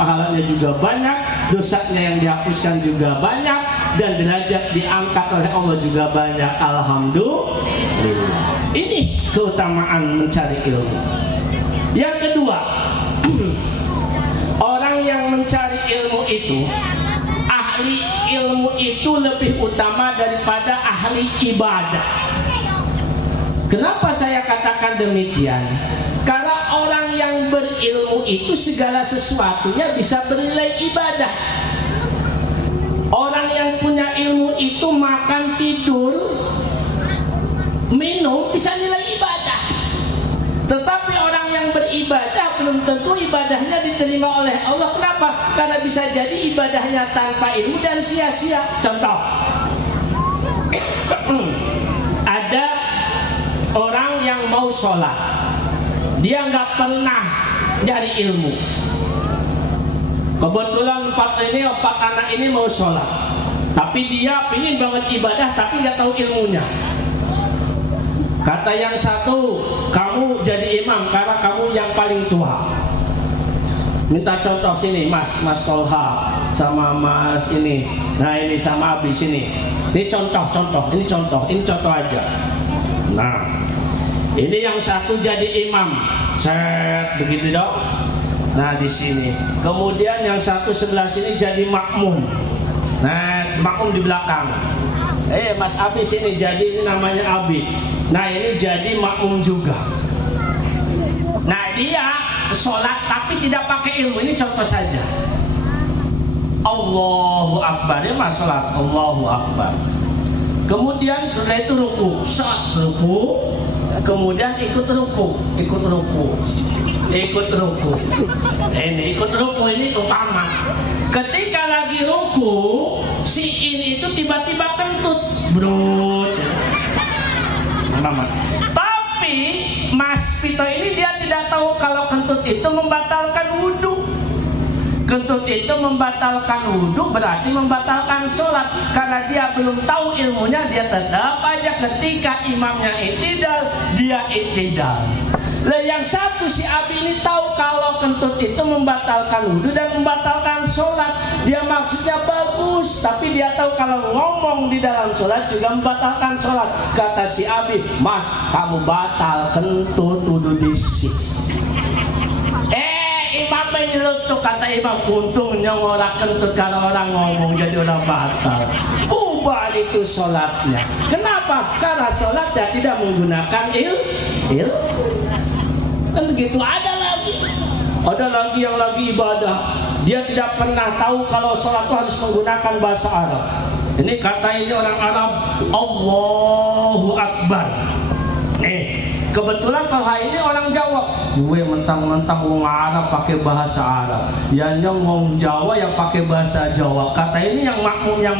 pahalanya juga banyak, dosanya yang dihapuskan juga banyak, dan derajat diangkat oleh Allah juga banyak. Alhamdulillah. Ini keutamaan mencari ilmu. Yang kedua, orang yang mencari ilmu itu, ahli ilmu itu lebih utama daripada ahli ibadah. Kenapa saya katakan demikian? Karena orang yang berilmu itu segala sesuatunya bisa bernilai ibadah. Orang yang punya ilmu itu makan, tidur, minum bisa nilai ibadah. Tetapi orang yang beribadah belum tentu ibadahnya diterima oleh Allah. Kenapa? Karena bisa jadi ibadahnya tanpa ilmu dan sia-sia. Contoh, ada orang yang mau sholat, dia nggak pernah cari ilmu. Kebetulan empat anak ini mau sholat, tapi dia pingin banget ibadah, tapi nggak tahu ilmunya. Kata yang satu, kamu jadi imam karena kamu yang paling tua. Minta contoh sini, Mas Tolha sama Mas ini. Nah ini sama Abi sini. Ini contoh, ini contoh aja. Nah, ini yang satu jadi imam, set begitu dong. Nah di sini. Kemudian yang satu sebelah sini jadi makmum. Nah makmum di belakang. Mas Abi sini jadi, ini namanya Abi. Nah ini jadi makmum juga. Nah dia sholat tapi tidak pakai ilmu. Ini contoh saja. Allahu Akbar, dia mas sholat Allahu Akbar. Kemudian setelah itu ruku, kemudian ikut ruku. Ini ikut ruku, ini utama. Ketika lagi ruku, si ini itu tiba-tiba kentut, brut. Tapi Mas Pito ini dia tidak tahu kalau kentut itu membatalkan wudhu. Kentut itu membatalkan wudhu berarti membatalkan sholat. Karena dia belum tahu ilmunya, dia tetap aja ketika imamnya iktidal, dia iktidal. Lah yang satu si Abi ini tahu kalau kentut itu membatalkan wudhu dan membatalkan sholat. Dia maksudnya bagus, tapi dia tahu kalau ngomong di dalam sholat juga membatalkan sholat. Kata si Abi, Mas kamu batal kentut wudhu disik. Imam menyelutuk, kata imam, untungnya orang kentut karena orang ngomong jadi orang batal. Bubar itu sholatnya. Kenapa? Karena sholatnya tidak menggunakan ilmu. Kan begitu. Ada lagi yang lagi ibadah, dia tidak pernah tahu kalau sholat itu harus menggunakan bahasa Arab. Ini kata ini orang Arab, Allahu Akbar. Kebetulan kalau ini orang Jawa, gue mentang-mentang orang Arab pakai bahasa Arab, yang ngomong Jawa yang pakai bahasa Jawa. Kata ini yang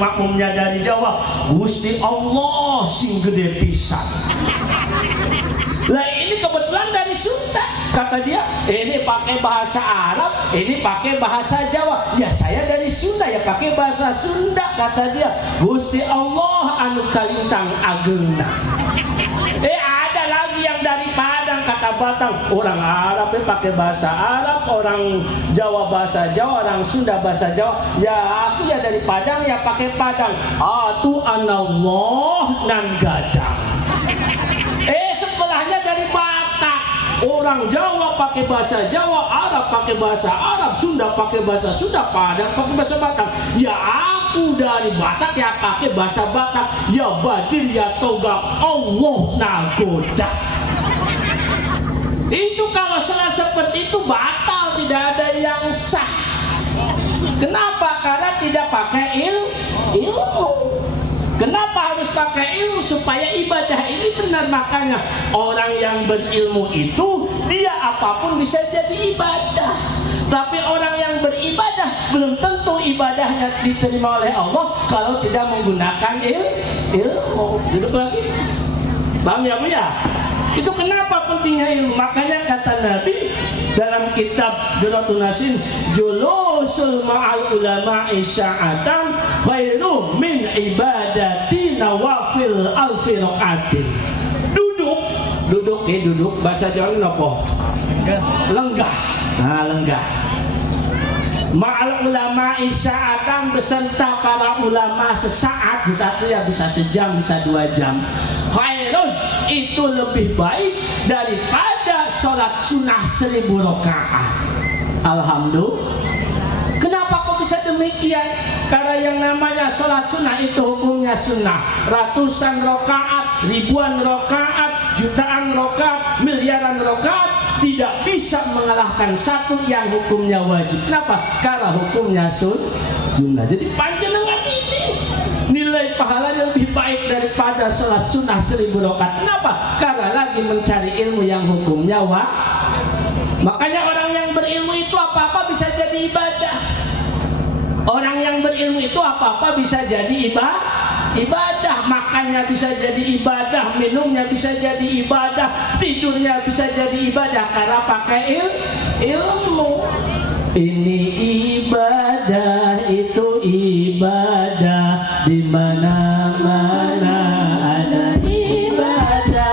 makmumnya dari Jawa, Gusti Allah sing gede pisan. Lah ini kebetulan dari Sunda. Kata dia, ini pakai bahasa Arab, ini pakai bahasa Jawa. Ya saya dari Sunda, ya pakai bahasa Sunda. Kata dia, Gusti Allah anu kalintang ageuna. Ada lagi yang dari Padang, kata Batang, orang Arab pakai bahasa Arab, orang Jawa bahasa Jawa, orang Sunda bahasa Jawa. Ya aku ya dari Padang, ya pakai Padang. Atu anallah nan gadang. Sebelahnya dari Batak, orang Jawa pakai bahasa Jawa, Arab pakai bahasa Arab, Sunda pakai bahasa Sunda, Padang pakai bahasa Batak. Ya aku dari Batak ya pakai bahasa Batak. Ya Badir ya Togak Allah nagoda. Itu kalau salah seperti itu batal, tidak ada yang sah. Kenapa? Karena tidak pakai ilmu. Kenapa harus pakai ilmu? Supaya ibadah ini benar. Makanya orang yang berilmu itu dia apapun bisa jadi ibadah. Tapi orang yang beribadah belum tentu ibadahnya diterima oleh Allah kalau tidak menggunakan ilmu. Duduk lagi. Paham ya Bu ya? Itu kenapa pentingnya ilmu. Makanya kata Nabi dalam kitab Durratun Nasim, julusul ma'al ulama'i sya'atan khairu min ibadati nawafil alfi raqatin. Duduk bahasa Jawa nopo? Lenggah. Nah, lenggah. Ma'al ulama sa'atan, beserta para ulama sesaat, satu ya bisa sejam, bisa 2 jam. Khairun, itu lebih baik daripada sholat sunnah 1000 rakaat. Alhamdulillah. Kenapa kok bisa demikian? Karena yang namanya sholat sunnah itu hukumnya sunnah. Ratusan rakaat, ribuan rakaat, jutaan rakaat, miliaran rakaat tidak bisa mengalahkan satu yang hukumnya wajib. Kenapa? Karena hukumnya sunnah. Jadi panjenengan ini nilai pahalanya lebih baik daripada sholat sunnah 1000 rakaat. Kenapa? Karena lagi mencari ilmu yang hukumnya Makanya orang yang berilmu itu apa-apa bisa jadi ibadah. Orang yang berilmu itu apa-apa bisa jadi ibadah. Makannya bisa jadi ibadah, minumnya bisa jadi ibadah, tidurnya bisa jadi ibadah karena pakai ilmu. Ini ibadah, itu ibadah, di mana-mana ada ibadah.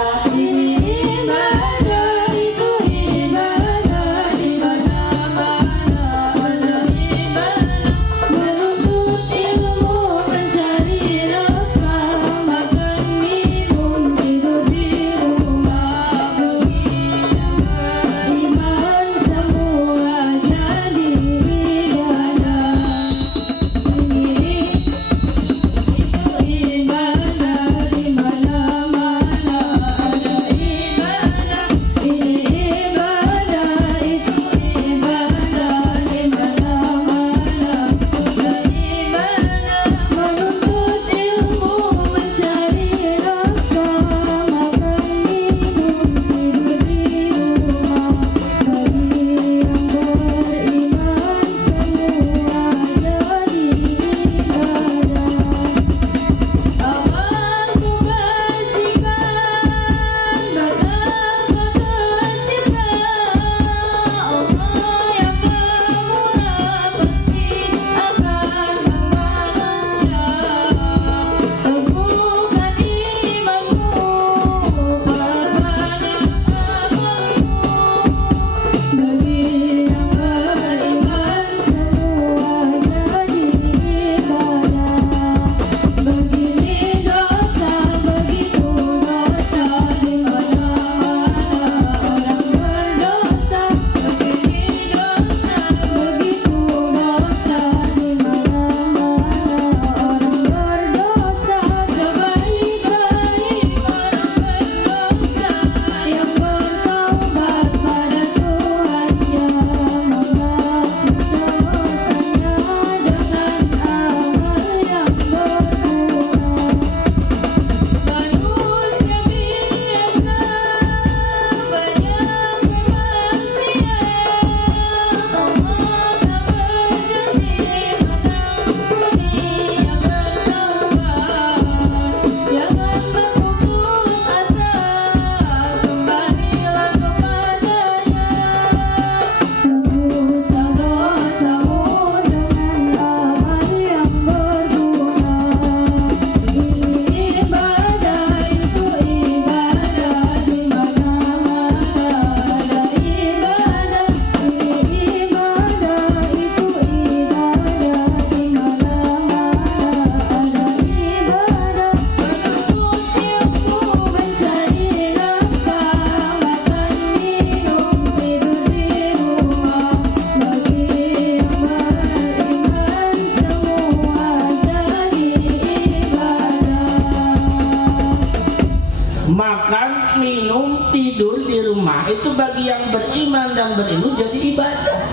Itu bagi yang beriman dan berilmu jadi ibadah.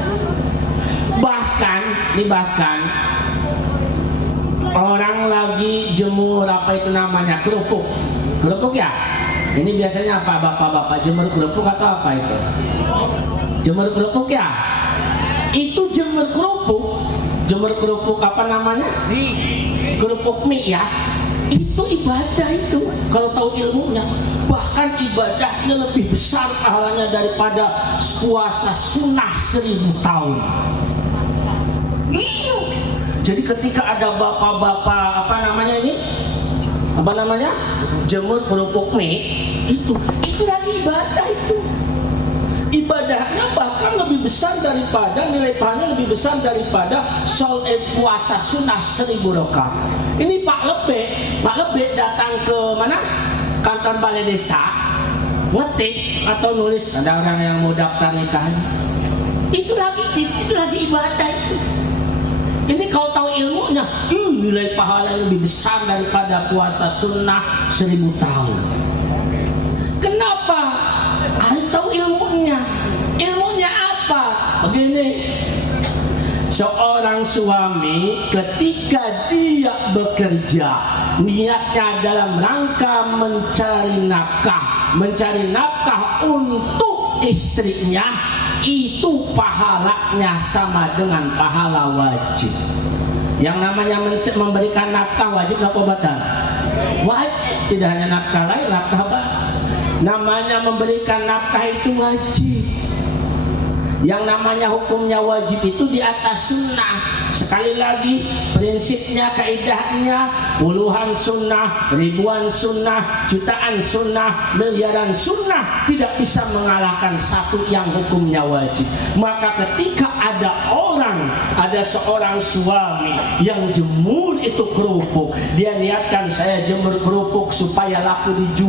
Bahkan orang lagi jemur apa itu namanya, kerupuk ya. Ini biasanya apa bapak-bapak jemur kerupuk atau apa itu? Jemur kerupuk ya. Itu jemur kerupuk apa namanya? Kerupuk mie ya. Itu ibadah itu kalau tahu ilmunya. Bahkan ibadahnya lebih besar pahalanya daripada puasa sunnah 1000 tahun. Iya. Jadi ketika ada bapak-bapak apa namanya ini? Apa namanya? Jemur kerupuk mie, itu lagi ibadah itu. ibadahnya bahkan lebih besar daripada, nilai pahalanya lebih besar daripada puasa sunnah 1000 rakaat. Ini Pak Lebe datang ke mana? Kantor balai desa, ngetik atau nulis, ada orang yang mau daftar nikah. Itu lagi ibadah itu. Ini kalau tahu ilmunya, nilai pahala yang lebih besar daripada puasa sunnah 1000 tahun. Kenapa? Harus tahu ilmunya. Ilmunya apa? Begini, seorang suami ketika dia bekerja, niatnya dalam rangka mencari nafkah untuk istrinya, itu pahalanya sama dengan pahala wajib. Yang namanya memberikan nafkah wajib apa batal? Wajib, tidak hanya nafkah lain, nafkah batal. Namanya memberikan nafkah itu wajib. Yang namanya hukumnya wajib itu di atas sunnah. Sekali lagi, prinsipnya, kaidahnya, puluhan sunnah, ribuan sunnah, jutaan sunnah, miliaran sunnah tidak bisa mengalahkan satu yang hukumnya wajib. Maka ketika ada seorang suami yang jemur itu kerupuk, dia niatkan, saya jemur kerupuk supaya laku dijual.